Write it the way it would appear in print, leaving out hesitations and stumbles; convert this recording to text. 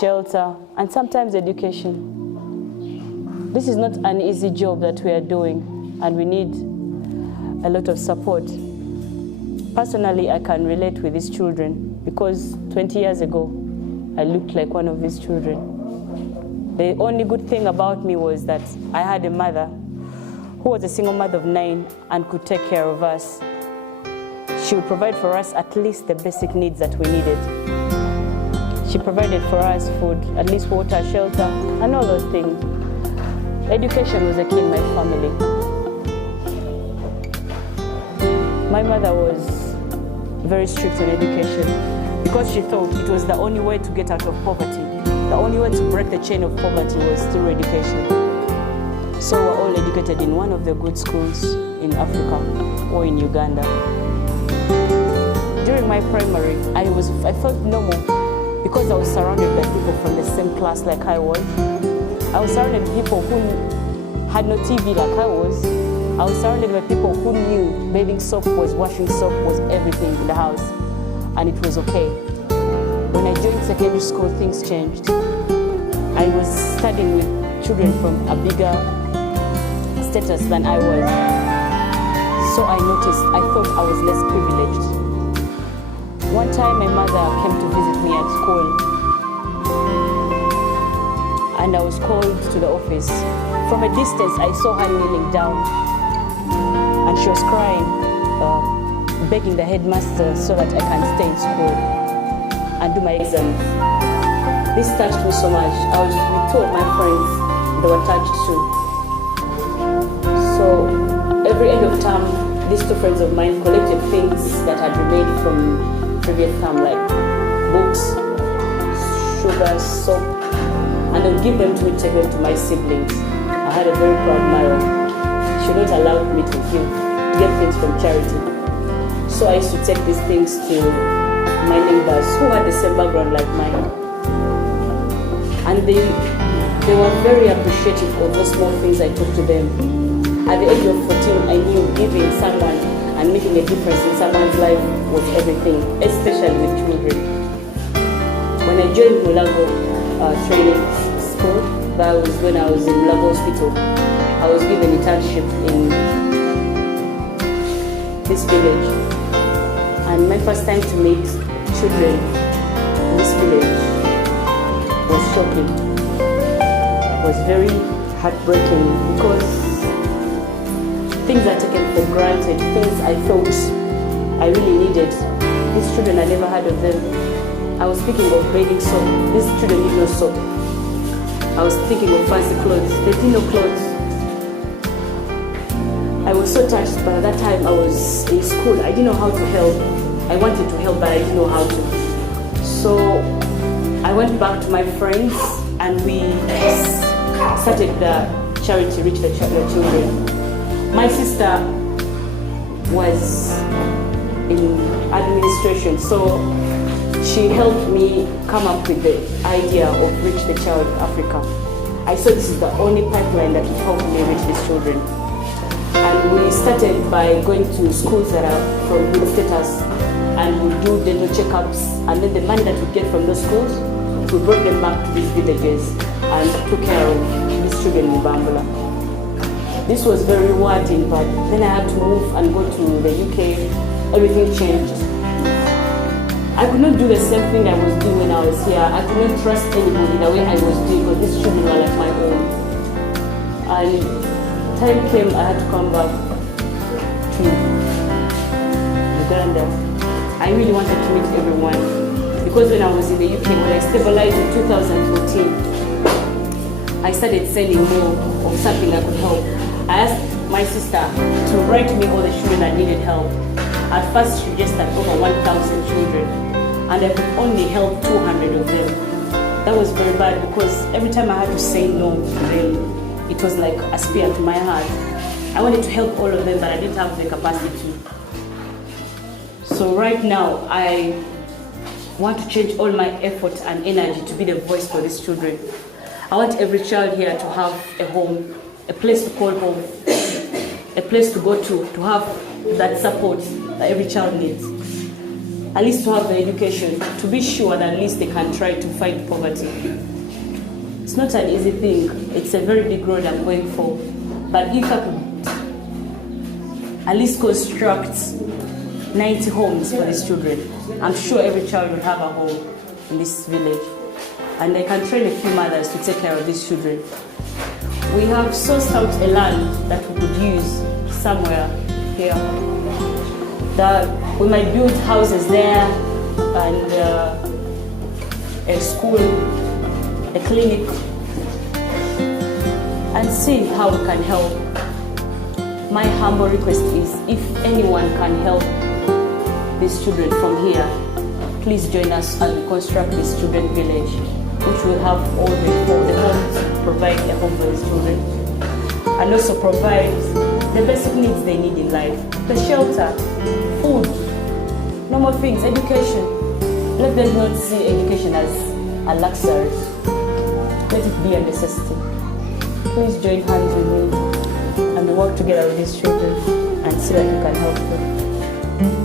shelter, and sometimes education. This is not an easy job that we are doing, and we need a lot of support. Personally, I can relate with these children because 20 years ago, I looked like one of these children. The only good thing about me was that I had a mother who was a single mother of 9 and could take care of us. She would provide for us at least the basic needs that we needed. She provided for us food, at least water, shelter, and all those things. Education was a key in my family. My mother was very strict on education because she thought it was the only way to get out of poverty. The only way to break the chain of poverty was through education. So we're all educated in one of the good schools in Africa or in Uganda. During my primary, I felt normal because I was surrounded by people from the same class like I was. I was surrounded by people who had no TV like I was. I was surrounded by people who knew bathing soap was washing soap was everything in the house, and it was okay. When I joined secondary school, things changed. I was studying with children from a bigger status than I was. So I thought I was less privileged. One time my mother came to visit me at school, and I was called to the office. From a distance, I saw her kneeling down, and she was crying, begging the headmaster so that I can stay in school and do my exams. This touched me so much. I was with 2 of my friends, they were touched too. So every end of term, these 2 friends of mine collected things that had remained from previous term, like books, sugar, soap, and they'd give them to me to take them to my siblings. I had a very proud mother. She would not allow me to get things from charity. So I used to take these things to my neighbors who had the same background like mine. And they were very appreciative of the small things I took to them. At the age of 14, I knew giving someone and making a difference in someone's life was everything, especially with children. When I joined Mulago training school, that was when I was in Mulago Hospital. I was given an internship in this village. And my first time to meet children in this village was shocking. It was very heartbreaking because things are taken for granted, things I thought I really needed. These children, I never heard of them. I was thinking of bathing soap. These children need no soap. I was thinking of fancy clothes. They need no clothes. I was so touched. By that time I was in school. I didn't know how to help. I wanted to help, but I didn't know how to. So I went back to my friends and we started the charity Reach the Children. My sister was in administration, so she helped me come up with the idea of Reach the Child Africa. I saw this is the only pipeline that would help me reach these children. And we started by going to schools that are from good status, and we do dental checkups, and then the money that we get from those schools, we brought them back to these villages and took care of these children in Bambula. This was very rewarding, but then I had to move and go to the UK. Everything changed. I could not do the same thing I was doing when I was here. I could not trust anybody the way I was doing because these children were like my own. And time came, I had to come back to Uganda. I really wanted to meet everyone because when I was in the UK, when I stabilized in 2014, I started selling more of something I could help. I asked my sister to write me all the children that needed help. At first, she just had over 1,000 children, and I could only help 200 of them. That was very bad because every time I had to say no to them, it was like a spear to my heart. I wanted to help all of them, but I didn't have the capacity. So right now, I want to change all my effort and energy to be the voice for these children. I want every child here to have a home, a place to call home, a place to go to have that support that every child needs. at least to have the education, to be sure that at least they can try to fight poverty. It's not an easy thing. It's a very big road I'm going for. But if I could at least construct 90 homes for these children, I'm sure every child will have a home in this village. And I can train a few mothers to take care of these children. We have sourced out a land that we could use somewhere here. That we might build houses there and a school, a clinic, and see how we can help. My humble request is, if anyone can help these children from here, please join us and construct this children village, which will have all the homes, provide a home for these children, and also provide the basic needs they need in life: the shelter, food, normal things, education. Let them not see education as a luxury. Let it be a necessity. Please join hands with me and work together with these children and see that you can help them.